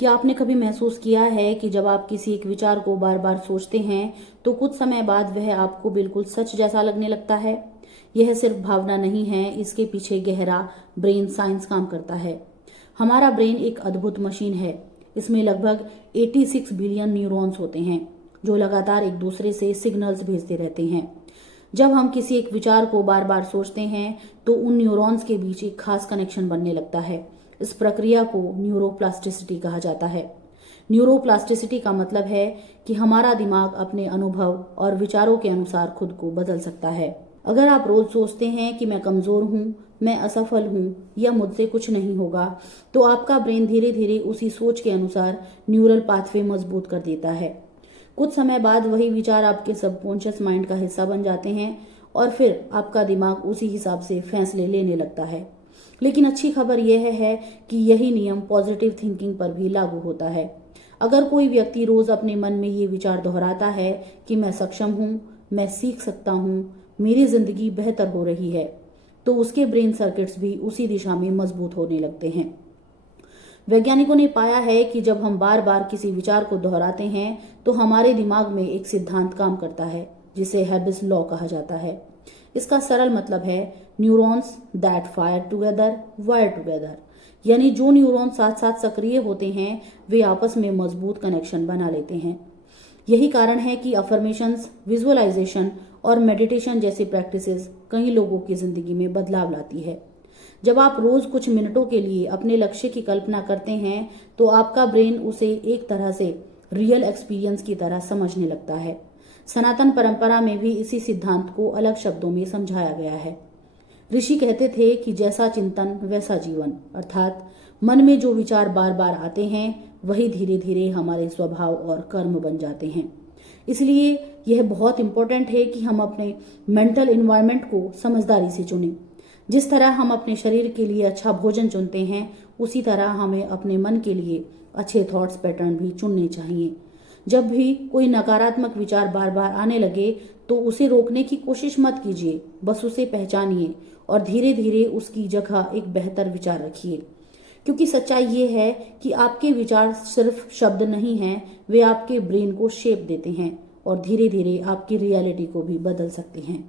क्या आपने कभी महसूस किया है कि जब आप किसी एक विचार को बार बार सोचते हैं तो कुछ समय बाद वह आपको बिल्कुल सच जैसा लगने लगता है? यह सिर्फ भावना नहीं है, इसके पीछे गहरा ब्रेन साइंस काम करता है। हमारा ब्रेन एक अद्भुत मशीन है। इसमें लगभग 86 बिलियन न्यूरॉन्स होते हैं जो लगातार एक दूसरे से सिग्नल्स भेजते रहते हैं। जब हम किसी एक विचार को बार बार सोचते हैं तो उन न्यूरॉन्स के बीच एक खास कनेक्शन बनने लगता है। इस प्रक्रिया को न्यूरोप्लास्टिसिटी कहा जाता है। न्यूरोप्लास्टिसिटी का मतलब है कि हमारा दिमाग अपने अनुभव और विचारों के अनुसार खुद को बदल सकता है। अगर आप रोज सोचते हैं कि मैं कमजोर हूँ, मैं असफल हूँ या मुझसे कुछ नहीं होगा, तो आपका ब्रेन धीरे धीरे उसी सोच के अनुसार न्यूरल पाथवे मजबूत कर देता है। कुछ समय बाद वही विचार आपके सबकॉन्शियस माइंड का हिस्सा बन जाते हैं और फिर आपका दिमाग उसी हिसाब से फैसले लेने लगता है। लेकिन अच्छी खबर यह है कि यही नियम पॉजिटिव थिंकिंग पर भी लागू होता है। अगर कोई व्यक्ति रोज अपने मन में ये विचार दोहराता है कि मैं सक्षम हूँ, मैं सीख सकता हूँ, मेरी जिंदगी बेहतर हो रही है, तो उसके ब्रेन सर्किट्स भी उसी दिशा में मजबूत होने लगते हैं। वैज्ञानिकों ने पाया है कि जब हम बार बार किसी विचार को दोहराते हैं तो हमारे दिमाग में एक सिद्धांत काम करता है जिसे हैबिस लॉ कहा जाता है। इसका सरल मतलब है neurons that fire together wire together, यानी जो न्यूरॉन साथ साथ सक्रिय होते हैं वे आपस में मजबूत कनेक्शन बना लेते हैं। यही कारण है कि अफर्मेशंस, विजुअलाइजेशन और मेडिटेशन जैसी प्रैक्टिसेस कई लोगों की जिंदगी में बदलाव लाती है। जब आप रोज कुछ मिनटों के लिए अपने लक्ष्य की कल्पना करते हैं तो आपका ब्रेन उसे एक तरह से रियल एक्सपीरियंस की तरह समझने लगता है। सनातन परंपरा में भी इसी सिद्धांत को अलग शब्दों में समझाया गया है। ऋषि कहते थे कि जैसा चिंतन वैसा जीवन, अर्थात मन में जो विचार बार बार आते हैं वही धीरे धीरे हमारे स्वभाव और कर्म बन जाते हैं। इसलिए यह बहुत इंपॉर्टेंट है कि हम अपने मेंटल एनवायरनमेंट को समझदारी से चुनें। जिस तरह हम अपने शरीर के लिए अच्छा भोजन चुनते हैं, उसी तरह हमें अपने मन के लिए अच्छे थॉट्स पैटर्न भी चुनने चाहिए। जब भी कोई नकारात्मक विचार बार बार आने लगे तो उसे रोकने की कोशिश मत कीजिए, बस उसे पहचानिए और धीरे धीरे उसकी जगह एक बेहतर विचार रखिए। क्योंकि सच्चाई ये है कि आपके विचार सिर्फ शब्द नहीं हैं, वे आपके ब्रेन को शेप देते हैं और धीरे धीरे आपकी रियलिटी को भी बदल सकते हैं।